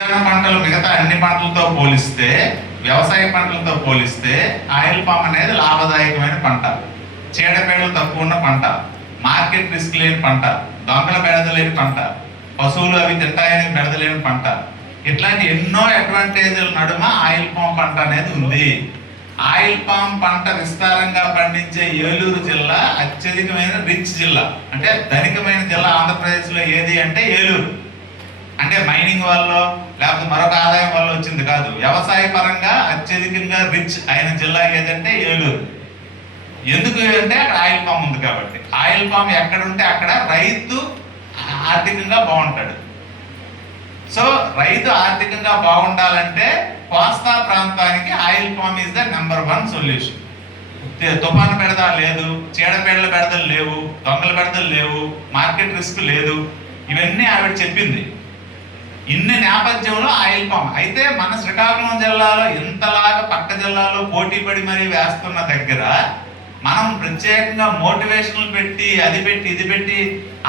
పంటలు మిగతా అన్ని పంటలతో పోలిస్తే వ్యవసాయ పంటలతో పోలిస్తే ఆయిల్ పామ్ అనేది లాభదాయకమైన పంట, చీడపీడలు తక్కువ ఉన్న పంట, మార్కెట్ రిస్క్ లేని పంట, దొంగల బెడద లేని పంట, పశువులు అవి తింటాయని బెడద లేని పంట. ఇట్లాంటి ఎన్నో అడ్వాంటేజ్ల నడుమ ఆయిల్ పామ్ పంట అనేది ఉంది. ఆయిల్ పామ్ పంట విస్తారంగా పండించే ఏలూరు జిల్లా అత్యధికమైన రిచ్ జిల్లా, అంటే ధనికమైన జిల్లా ఆంధ్రప్రదేశ్లో ఏది అంటే ఏలూరు. అంటే మైనింగ్ వల్ల లేకపోతే మరొక ఆదాయం వల్ల వచ్చింది కాదు, వ్యవసాయ పరంగా అత్యధికంగా రిచ్ అయిన జిల్లా ఏదంటే ఏలూరు. ఎందుకు అంటే అక్కడ ఆయిల్ పామ్ ఉంది కాబట్టి. ఆయిల్ పామ్ ఎక్కడ ఉంటే అక్కడ రైతు ఆర్థికంగా బాగుంటాడు. సో రైతు ఆర్థికంగా బాగుండాలంటే కోస్తా ప్రాంతానికి oil palm is the number 1 solution. తుఫాను బెడద లేదు, చీడపీడల బెడదలు లేవు, దొంగల బెడదలు లేవు, మార్కెట్ రిస్క్ లేదు, ఇవన్నీ ఆవిడ చెప్పింది. ఇన్ని నేపథ్యంలో ఆయిల్ పామ్ అయితే మన శ్రీకాకుళం జిల్లాలో ఇంతలాగా పక్క జిల్లాలో పోటీ పడి మరీ వేస్తున్న దగ్గర మనం ప్రత్యేకంగా మోటివేషన్లు పెట్టి అది పెట్టి ఇది పెట్టి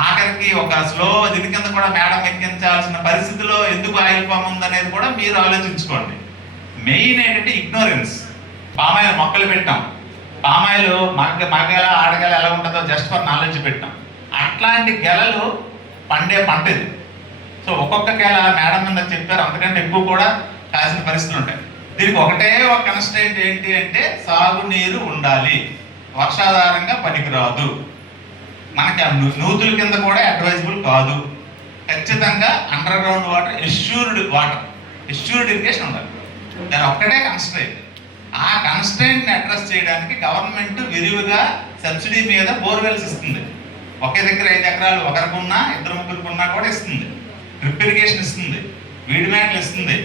ఆఖరికి ఒక స్లో దీని కింద కూడా మేడం ఎక్కించాల్సిన పరిస్థితిలో ఎందుకు ఆయిల్ పామ్ ఉందనేది కూడా మీరు ఆలోచించుకోండి. మెయిన్ ఏంటంటే ఇగ్నోరెన్స్. పామాయిల్ మొక్కలు పెట్టాం, పామాయిల్ మగగెల ఆడగెల ఎలా ఉంటుందో జస్ట్ ఫర్ నాలెడ్జ్ పెట్టాం. అట్లాంటి గెలలు పండే పంట ఇది. సో ఒక్కొక్క గెల మేడం మీద చెప్పారు, అంతకంటే ఎక్కువ కూడా కాసిన పరిస్థితులు ఉంటాయి. దీనికి ఒకటే ఒక కన్స్ట్రెయింట్ ఏంటి అంటే సాగునీరు ఉండాలి, వర్షాధారంగా పనికిరాదు, మనకి నూతుల కింద కూడా అడ్వైజబుల్ కాదు. ఖచ్చితంగా under ground water, assured irrigation ఉండాలి. దాని ఒక్కటే కన్స్ట్రెయింట్. ఆ కన్స్ట్రెయింట్ని అడ్రస్ చేయడానికి గవర్నమెంట్ విరివిగా సబ్సిడీ మీద బోర్వెల్స్ ఇస్తుంది. ఒకే దగ్గర 5 ఎకరాలు ఒకరికి ఉన్నా 2 ముగ్గురికి ఉన్నా కూడా ఇస్తుంది. డ్రిప్ ఇరిగేషన్ ఇస్తుంది, వీడ్ మ్యాట్లు ఇస్తుంది,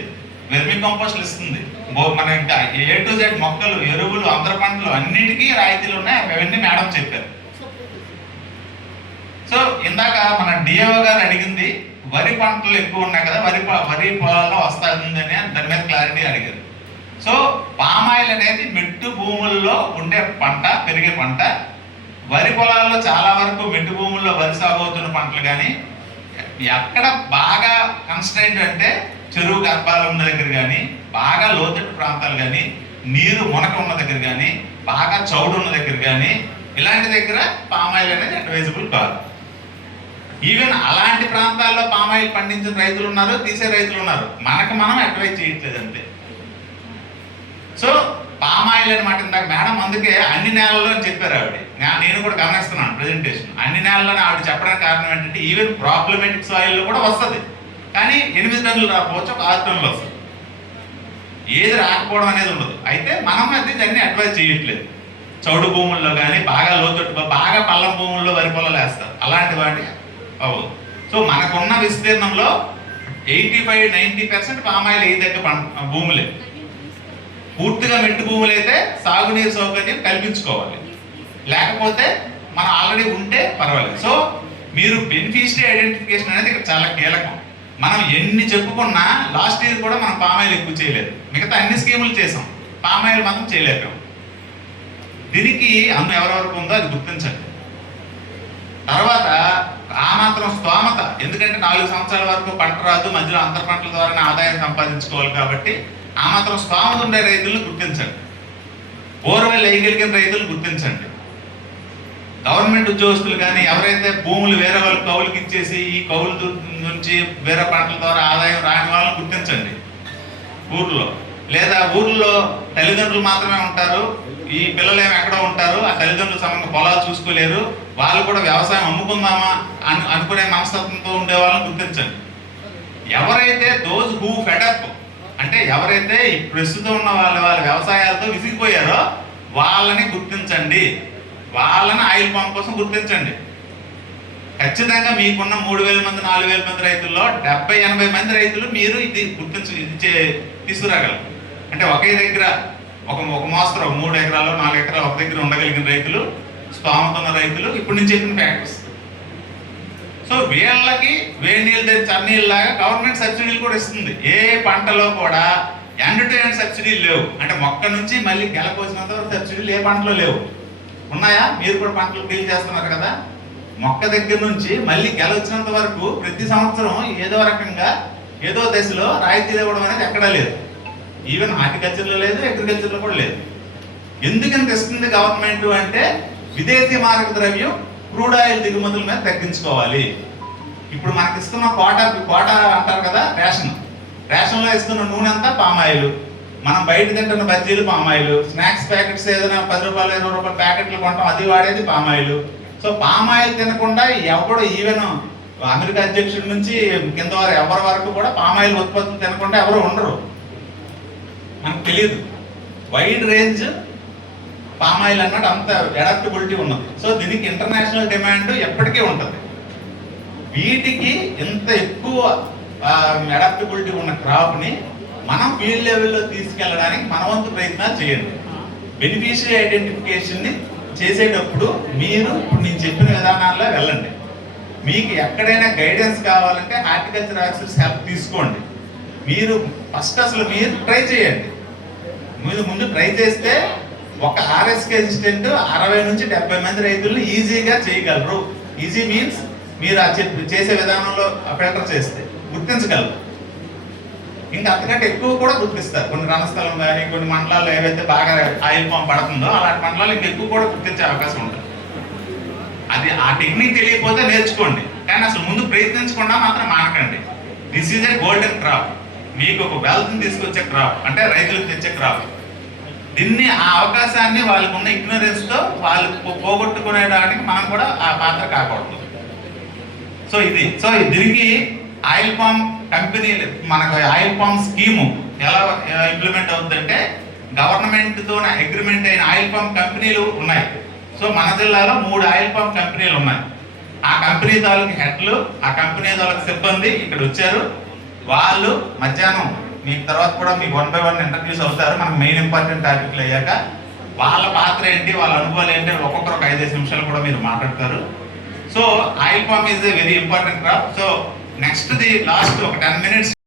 వెర్మి కంపోస్ట్లు ఇస్తుంది. మన ఇంకా A to Z మొక్కలు, ఎరువులు, అంతర పంటలు అన్నిటికీ రాయితీలు ఉన్నాయి. అవన్నీ మేడం చెప్పారు. సో ఇందాక మన డిఓ గారు అడిగింది వరి పంటలు ఎక్కువ ఉన్నాయి కదా, వరి పొలాల్లో వస్తుంది అని దాని మీద క్లారిటీ అడిగారు. సో పామాయిల్ అనేది మెట్టు భూముల్లో ఉండే పంట, పెరిగే పంట. వరి పొలాల్లో చాలా వరకు మెట్టు భూముల్లో వరి సాగు అవుతున్న పంటలు. కానీ ఎక్కడ బాగా కన్స్ట్రైంట్ అంటే చెరువు గర్భాలు ఉన్న దగ్గర కానీ, బాగా లోతట్టు ప్రాంతాలు కానీ, నీరు మునక ఉన్న దగ్గర కానీ, బాగా చౌడు ఉన్న దగ్గర కానీ, ఇలాంటి దగ్గర పామాయిల్ అనేది అడ్వైజబుల్ కాదు. ఈవెన్ అలాంటి ప్రాంతాల్లో పామాయిల్ పండించిన రైతులు ఉన్నారు, తీసే రైతులు ఉన్నారు. మనం అడ్వైజ్ చేయట్లేదు అంతే. సో పామాయిల్ అనమాట ఇందాక మేడం అందుకే అన్ని నేలల్లో అని చెప్పారు ఆవిడ. నేను కూడా గమనిస్తున్నాను ప్రెజెంటేషన్. అన్ని నేలలోనే ఆవిడ చెప్పడానికి కారణం ఏంటంటే ఈవెన్ ప్రాబ్లమేటిక్ సాయిల్లో కూడా వస్తుంది, కానీ 8 టన్నులు రాకపోవచ్చు, ఒక 6 టన్నులు వస్తుంది. ఏది రాకపోవడం అనేది ఉండదు. అయితే మనం అది దాన్ని అడ్వైజ్ చేయట్లేదు. చౌడు భూముల్లో కానీ, బాగా లోతట్టు, బాగా పల్లం భూముల్లో వరి పొలాలు వేస్తారు, అలాంటి వాటి అవ్వదు. సో మనకున్న విస్తీర్ణంలో 85-90% పామాయిల్ దగ్గర భూములే. పూర్తిగా మెట్టు భూములు అయితే సాగునీరు సౌకర్యం కల్పించుకోవాలి, లేకపోతే మనం ఆల్రెడీ ఉంటే పర్వాలేదు. సో మీరు బెనిఫిషియరీ ఐడెంటిఫికేషన్ అనేది ఇక్కడ చాలా కీలకం. మనం ఎన్ని చెప్పుకున్నా లాస్ట్ ఇయర్ కూడా మనం పామాయిల్ ఎక్కువ చేయలేదు. మిగతా అన్ని స్కీములు చేసాం, పామాయిల్ మాత్రం చేయలేకపోయాం. దీనికి అన్ను ఎవరెవరికి ఉందో అది గుర్తించండి. తర్వాత ఆ మాత్రం స్తోమత, ఎందుకంటే 4 సంవత్సరాల వరకు పంట రాదు, మధ్యలో అంతర పంటల ద్వారానే ఆదాయం సంపాదించుకోవాలి. కాబట్టి ఆ మాత్రం స్తోమత ఉండే రైతులను గుర్తించండి. బోర్వెల్ వేయగలిగిన రైతులు గుర్తించండి. గవర్నమెంట్ ఉద్యోగస్తులు కానీ ఎవరైతే భూములు వేరే వాళ్ళకి కౌలుకి ఇచ్చేసి ఈ కౌలు నుంచి వేరే పంటల ద్వారా ఆదాయం రాని వాళ్ళని గుర్తించండి ఊర్లో. లేదా ఊర్లో తల్లిదండ్రులు మాత్రమే ఉంటారు, ఈ పిల్లలు ఏమి ఎక్కడో ఉంటారు, ఆ తల్లిదండ్రులు సమంగా పొలాలు చూసుకోలేరు, వాళ్ళు కూడా వ్యవసాయం అమ్ముకుందామా అనుకునే మనస్తత్వంతో ఉండే వాళ్ళని గుర్తించండి. ఎవరైతే దోజ్ హూ ఫెడప్ అంటే ఎవరైతే ప్రస్తుతం ఉన్న వాళ్ళ వ్యవసాయాలతో విసిగిపోయారో వాళ్ళని గుర్తించండి. వాళ్ళని ఆయిల్ పామ్ కోసం గుర్తించండి. ఖచ్చితంగా మీకున్న 3,000 మంది 4,000 మంది రైతుల్లో 70-80 మంది రైతులు మీరు ఇది తీసుకురాగలరు. అంటే ఒకే దగ్గర ఒక మోస్తరు 3 ఎకరాలు 4 ఎకరాలు ఒక దగ్గర ఉండగలిగిన రైతులు, స్తోమత ఉన్న రైతులు, ఇప్పుడు నేను చెప్పిన ఫ్యాక్టర్స్. సో వీళ్ళకి వేడి నీళ్ళు చన్నీళ్ళలాగా గవర్నమెంట్ సబ్సిడీలు కూడా ఇస్తుంది. ఏ పంటలో కూడా ఎండ్ టు ఎండ్ సబ్సిడీలు లేవు. అంటే మొక్క నుంచి మళ్ళీ గెలకోసినంత వరకు సబ్సిడీలు ఏ పంటలో లేవు. ఉన్నాయా? మీరు కూడా పంటలు డీల్ చేస్తున్నారు కదా. మొక్క దగ్గర నుంచి మళ్ళీ గెల వచ్చినంత వరకు ప్రతి సంవత్సరం ఏదో రకంగా ఏదో దశలో రాయితీలు ఇవ్వడం అనేది ఎక్కడా లేదు. ఈవెన్ హార్టికల్చర్లో లేదు, అగ్రికల్చర్లో కూడా లేదు. ఎందుకని తెస్తుంది గవర్నమెంట్ అంటే విదేశీ మారక ద్రవ్యం క్రూడ్ ఆయిల్ దిగుమతుల మీద తగ్గించుకోవాలి. ఇప్పుడు మనకి ఇస్తున్న కోటా అంటారు కదా, రేషన్లో ఇస్తున్న నూనె అంతా పామాయిల్, మనం బయట తింటున్న బజ్జీలు పామాయిల్, స్నాక్స్ ప్యాకెట్స్ ఏదైనా 10 రూపాయలు 20 రూపాయల ప్యాకెట్లు కొంటాం, అది వాడేది పామాయిల్. సో పామాయిల్ తినకుండా ఎవడు ఈవెన్ అమెరికా అధ్యక్షుడి నుంచి కింద వారు ఎవరి వరకు కూడా పామాయిల్ ఉత్పత్తులు తినకుండా ఎవరు ఉండరు. మనకు తెలియదు వైడ్ రేంజ్ పామాయిల్ అన్నట్టు అంత అడాప్టబిలిటీ ఉన్నది. సో దీనికి ఇంటర్నేషనల్ డిమాండ్ ఎప్పటికీ ఉంటుంది. వీటికి ఇంత ఎక్కువ అడాప్టబిలిటీ ఉన్న క్రాప్ని మనం ఫీల్డ్ లెవెల్లో తీసుకెళ్ళడానికి మన వంతు ప్రయత్నాలు చేయండి. బెనిఫిషియరీ ఐడెంటిఫికేషన్ని చేసేటప్పుడు మీరు ఇప్పుడు నేను చెప్పిన విధానాల్లో వెళ్ళండి. మీకు ఎక్కడైనా గైడెన్స్ కావాలంటే హార్టికల్చర్ ఆఫీసర్స్ హెల్ప్ తీసుకోండి. మీరు ఫస్ట్ అసలు మీరు ట్రై చేయండి. మీరు ముందు ట్రై చేస్తే ఒక ఆర్ఎస్కే అసిస్టెంట్ 60 నుంచి 70 మంది రైతులను ఈజీగా చేయగలరు. ఈజీ మీన్స్ మీరు ఆ చేసే విధానంలో ఫిల్టర్ చేస్తే గుర్తించగలరు. ఇంకా అంతకంటే ఎక్కువ కూడా గుర్తిస్తారు. కొన్ని రణస్థలం కానీ కొన్ని మండలాల్లో ఏవైతే బాగా ఆయిల్ పామ్ పడుతుందో అలాంటి మండలాలు ఇంకా ఎక్కువ కూడా గుర్తించే అవకాశం ఉంటుంది. అది ఆ టెక్నిక్ తెలియకపోతే నేర్చుకోండి, కానీ అసలు ముందు ప్రయత్నించకుండా మాత్రం మానకండి. This is a golden crop. మీకు ఒక వెల్త్ని తీసుకొచ్చే క్రాప్, అంటే రైతులకు తెచ్చే క్రాప్. దీన్ని ఆ అవకాశాన్ని వాళ్ళకు ఉన్న ఇగ్నరెన్స్తో వాళ్ళు పోగొట్టుకునేడానికి మనం కూడా ఆ పాత్ర కాకూడదు. సో దీనికి ఆయిల్ పామ్ కంపెనీలు, మనకు ఆయిల్ పామ్ స్కీము ఎలా ఇంప్లిమెంట్ అవుతుందంటే గవర్నమెంట్తో అగ్రిమెంట్ అయిన ఆయిల్ పామ్ కంపెనీలు ఉన్నాయి. సో మన జిల్లాలో 3 ఆయిల్ పామ్ కంపెనీలు ఉన్నాయి. ఆ కంపెనీ తాలూకు హెడ్లు, ఆ కంపెనీ తాలూకు సిబ్బంది ఇక్కడ వచ్చారు. వాళ్ళు మధ్యాహ్నం మీకు తర్వాత కూడా మీకు 1 by 1 ఇంటర్వ్యూస్ అవుతారు. మనకు మెయిన్ ఇంపార్టెంట్ టాపిక్లు అయ్యాక వాళ్ళ పాత్ర ఏంటి, వాళ్ళ అనుభవాలు ఏంటి, ఒక్కొక్కరు ఒక 5-5 నిమిషాలు కూడా మీరు మాట్లాడతారు. So oil palm is a very important crop. So next the last ఒక 10 minutes